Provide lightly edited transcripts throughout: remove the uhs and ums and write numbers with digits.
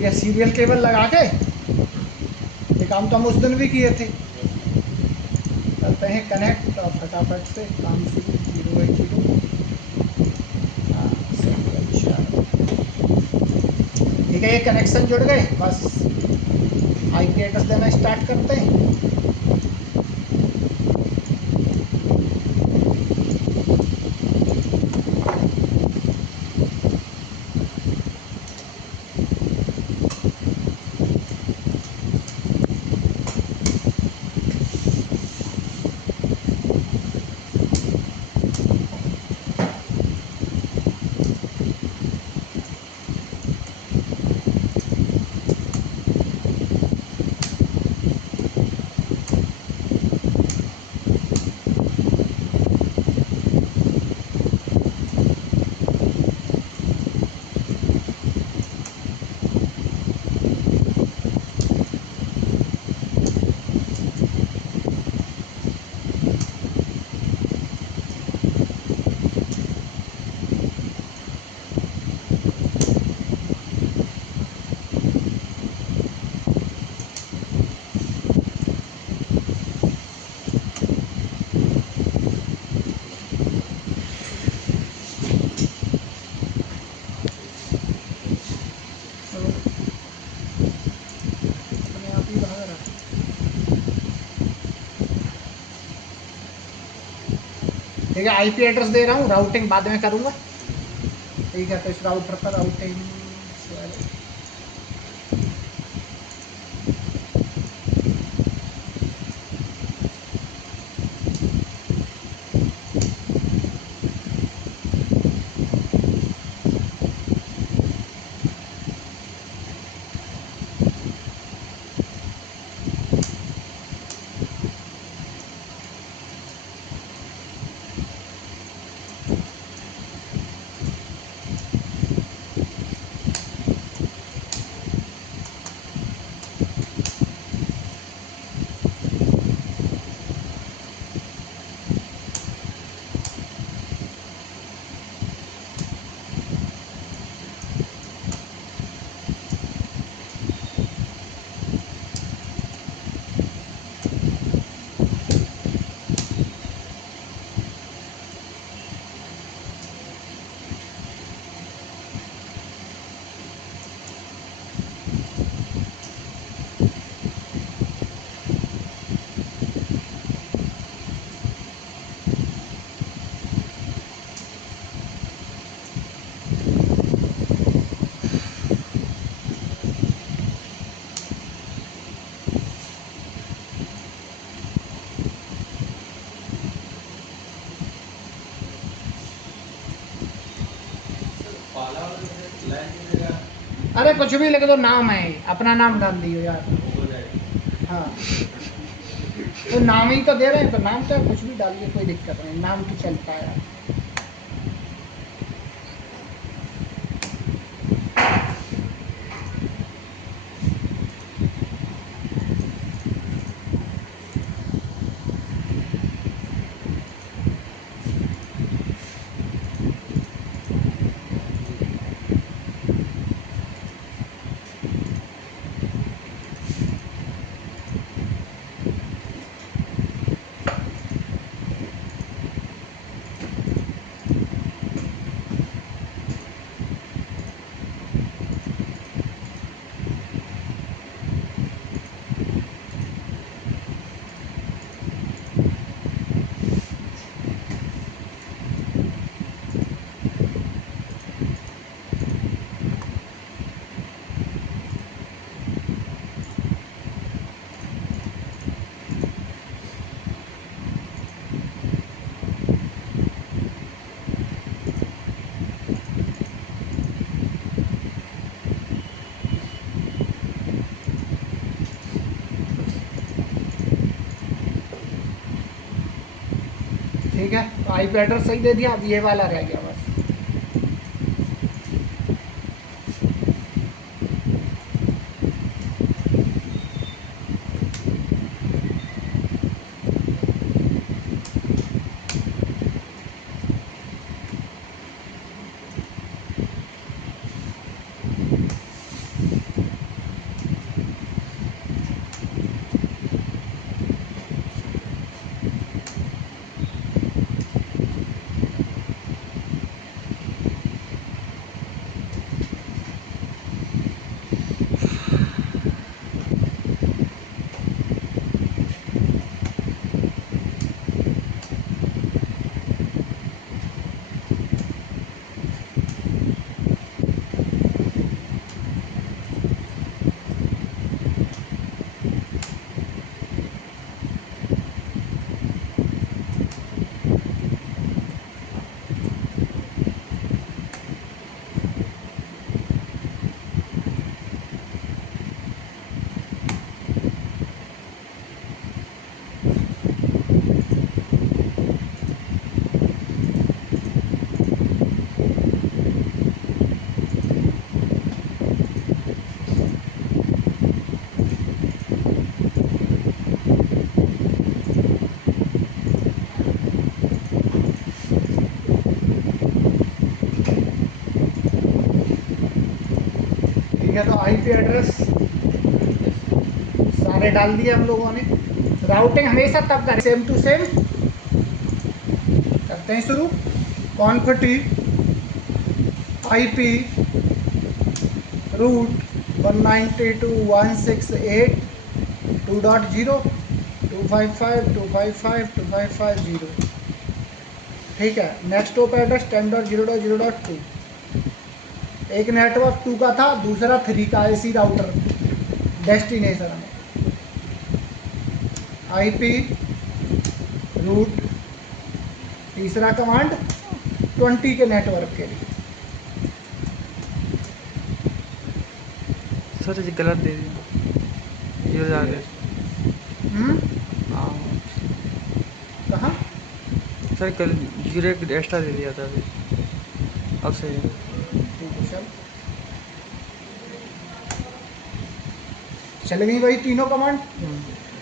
ठीक है, serial cable लगा के ये काम तो हम उस दिन भी किए थे। करते हैं कनेक्ट और फटाफट से काम शुरू। 080। हाँ सही है, चलो ठीक है, ये कनेक्शन जुड़ गए, बस आईपी एड्रेस देना स्टार्ट करते हैं। ठीक है, आईपी एड्रेस दे रहा हूँ, राउटिंग बाद में करूँगा। ठीक है, तो इस राउटर पर राउटिंग अरे कुछ भी लिख दो, नाम है, अपना नाम डाल दियो यार। हाँ, तो नाम ही तो दे रहे हैं, तो नाम तो कुछ भी डालिए, कोई दिक्कत नहीं, नाम तो चलता है यार। ठीक है, तो आईपी एड्रेस सही दे दिया, अब ये वाला रह गया बस। है, तो आईपी एड्रेस सारे डाल दिए हम लोगों ने। राउटिंग हमेशा तब करें सेम टू सेम। करते हैं शुरू। कॉन्फिटी आईपी रूट 192.168.2.0 ठीक है। Next top address 10.0.0.2। एक नेटवर्क 2 का था, दूसरा 3 का, इसी राउटर डेस्टिनेशन में। आईपी रूट तीसरा कमांड 20 के नेटवर्क के लिए। सर ये गलत दे दिया, ये जा रहे कहाँ? सर कल जीरो एक एक्स्ट्रा दे दिया था अभी, अब सही है। ठीक है, चल गई भाई तीनों कमांड।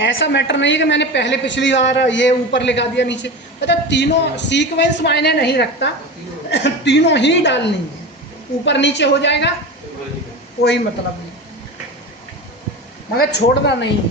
ऐसा मैटर नहीं है कि मैंने पहले पिछली बार ये ऊपर लिखा दिया नीचे, मतलब तीनों सीक्वेंस मायने नहीं रखता। तीनों ही डालनी है, ऊपर नीचे हो जाएगा कोई मतलब नहीं, मगर छोड़ना नहीं है।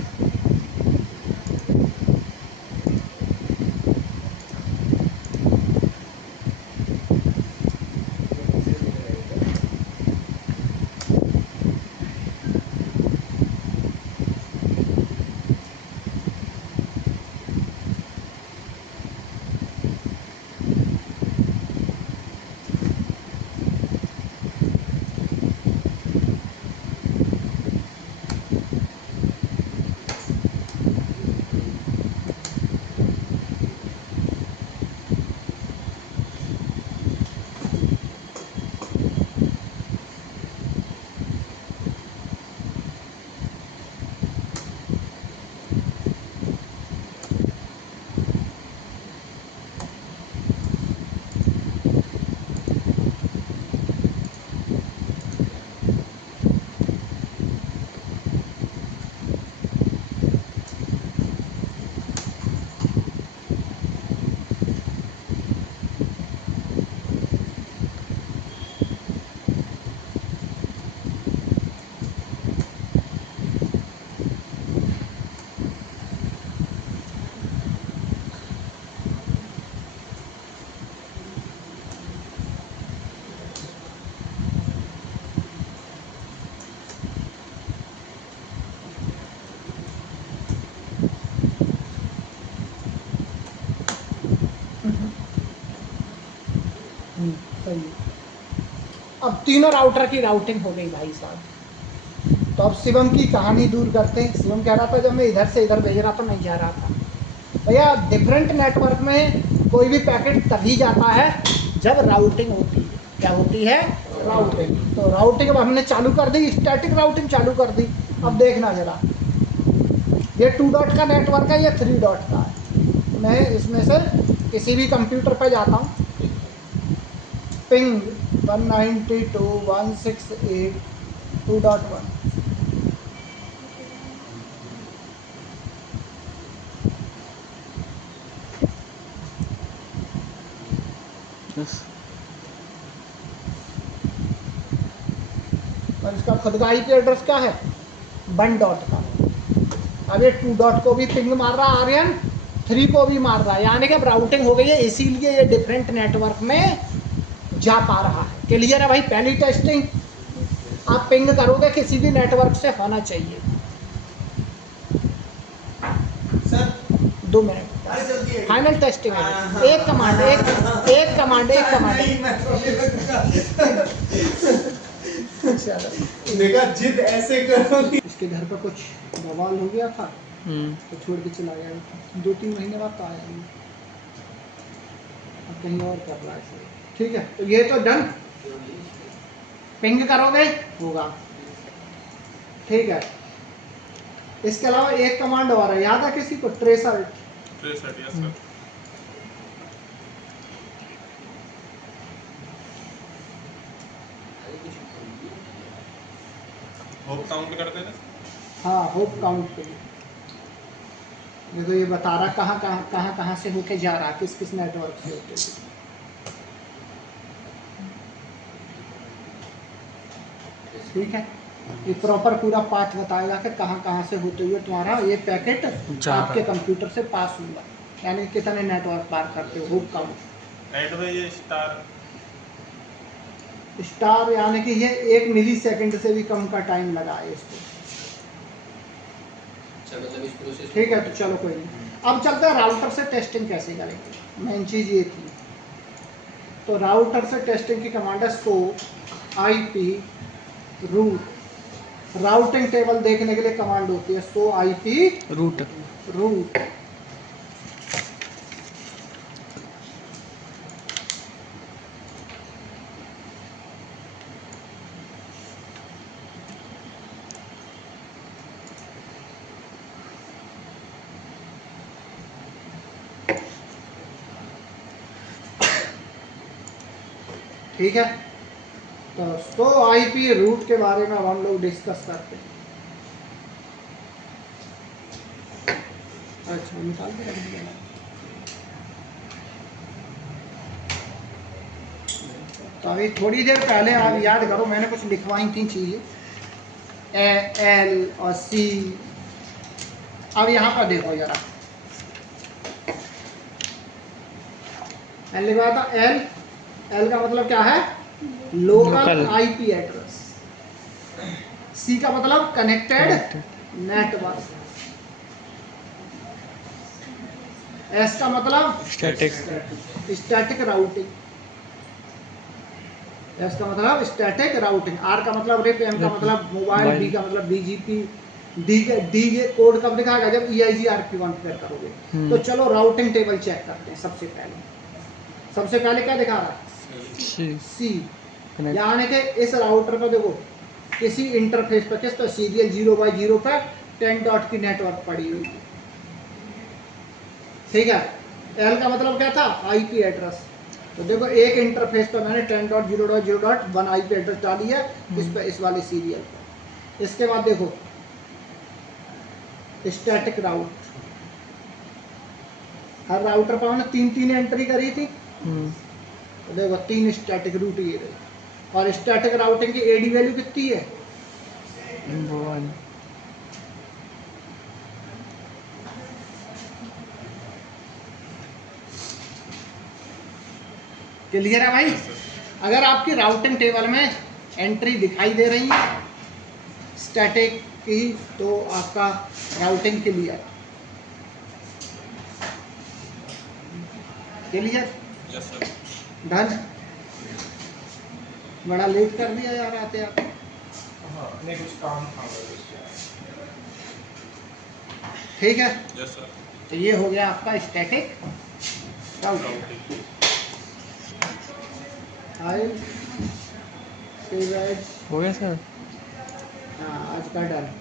सही है। अब तीनों राउटर की राउटिंग हो गई भाई साहब। तो अब शिवम की कहानी दूर करते हैं। शिवम कह रहा था जब मैं इधर से इधर भेज रहा था नहीं जा रहा था। भैया डिफरेंट नेटवर्क में कोई भी पैकेट तभी जाता है जब राउटिंग होती है। क्या होती है? राउटिंग। तो राउटिंग अब हमने चालू कर दी, स्टैटिक राउटिंग चालू कर दी। अब देखना जरा, ये 2 डॉट का नेटवर्क है, ये 3 डॉट का है। मैं इसमें से किसी भी कंप्यूटर पर जाता हूँ, पिंग 192.168.2.1। और इसका खुद का आईपी एड्रेस क्या है? 1 डॉट का। अब ये 2 डॉट को भी पिंग मार रहा है आर्यन, 3 को भी मार रहा है, यानी कि अब राउटिंग हो गई है, इसीलिए ये डिफरेंट नेटवर्क में जा पा रहा है। क्लियर है भाई? पहली टेस्टिंग आप पिंग करोगे किसी भी नेटवर्क से होना चाहिए। सर 2 मिनट फाइनल टेस्टिंग है। एक कमांड देखा, जिद ऐसे करोगी। इसके घर पर कुछ बवाल हो गया था तो छोड़ के चला गया था। 2-3 महीने बाद तो आया ही, अब कहीं और कर रहा है। ठीक है, तो ये तो डन। पिंग करोगे होगा, ठीक है। इसके अलावा एक कमांड और है, याद है किसी को? Tracer. Yes sir. Hope count करते हैं। हाँ, होप काउंट के लिए। देखो ये बता रहा कहाँ से होके जा रहा, किस किस नेटवर्क से होके। ठीक है, ये प्रॉपर पूरा पाथ बताएगा कि कहाँ कहाँ से होते हुए तुम्हारा ये पैकेट जा रहा आपके है। कंप्यूटर से पास होगा, यानी कितने नेटवर्क पार करते हो हुप काउंट। ऐड में ये स्टार स्टार यानी कि ये 1 मिली सेकेंड से भी कम का टाइम लगा है इसको। अच्छा मतलब इस प्रोसेस ठीक है, तो चलो कोई नहीं। अब चलते हैं राउटर से टेस्टिंग कैसे करेंगे, मेन चीज़ ये थी। तो राउटर से टेस्टिंग की कमांड है सो IP रूट। राउटिंग टेबल देखने के लिए कमांड होती है सो IP रूट। रूट। ठीक है, तो सो IP रूट के बारे में अब हम लोग डिस्कस करते हैं। अच्छा निकाल के रख दिया। तो अभी थोड़ी देर पहले आप याद करो मैंने कुछ लिखवाई थी चीज़ें L और C। अब यहाँ पर देखो जरा, मैंने लिखवाया था L। L का मतलब क्या है, local Local। IP address. C का मतलब कनेक्टेड नेटवर्क। S का मतलब स्टैटिक। Static routing. S का मतलब स्टैटिक राउटिंग। R का मतलब रिप। M का मतलब मोबाइल। B का मतलब BGP। D ये कोड कब दिखाएगा, जब EIGRP कॉन्फ़िगर करोगे। तो चलो राउटिंग टेबल चेक करते हैं। सबसे पहले क्या दिखा रहा है, C। यानी कि इस राउटर पर देखो किसी इंटरफेस पर, किस पर, सीरियल 0x0 पर 10 डॉट की नेटवर्क पड़ी हुई है। ठीक है, L का मतलब क्या था, IP एड्रेस। तो देखो एक इंटरफेस पर मैंने 10.0.0.1 IP एड्रेस डाली है इस पर, इस वाले सीरियल पर। इसके बाद देखो स्टैटिक राउट। हर राउटर पर मैंने 3 एंट्री करी थी। तो देखो 3 स्टैटिक रूट ये रही। और स्टैटिक राउटिंग की AD वैल्यू कितनी है, 1। क्लियर है भाई। अगर आपकी राउटिंग टेबल में एंट्री दिखाई दे रही है स्टैटिक की, तो आपका routing clear. Yes sir. Done. बड़ा लेट कर दिया यार आते आते। हाँ नहीं कुछ काम था मेरे से। ठीक है, यस सर। तो ये हो गया आपका static routing. Routing. File save as. हो गया सर। हाँ आज का डन।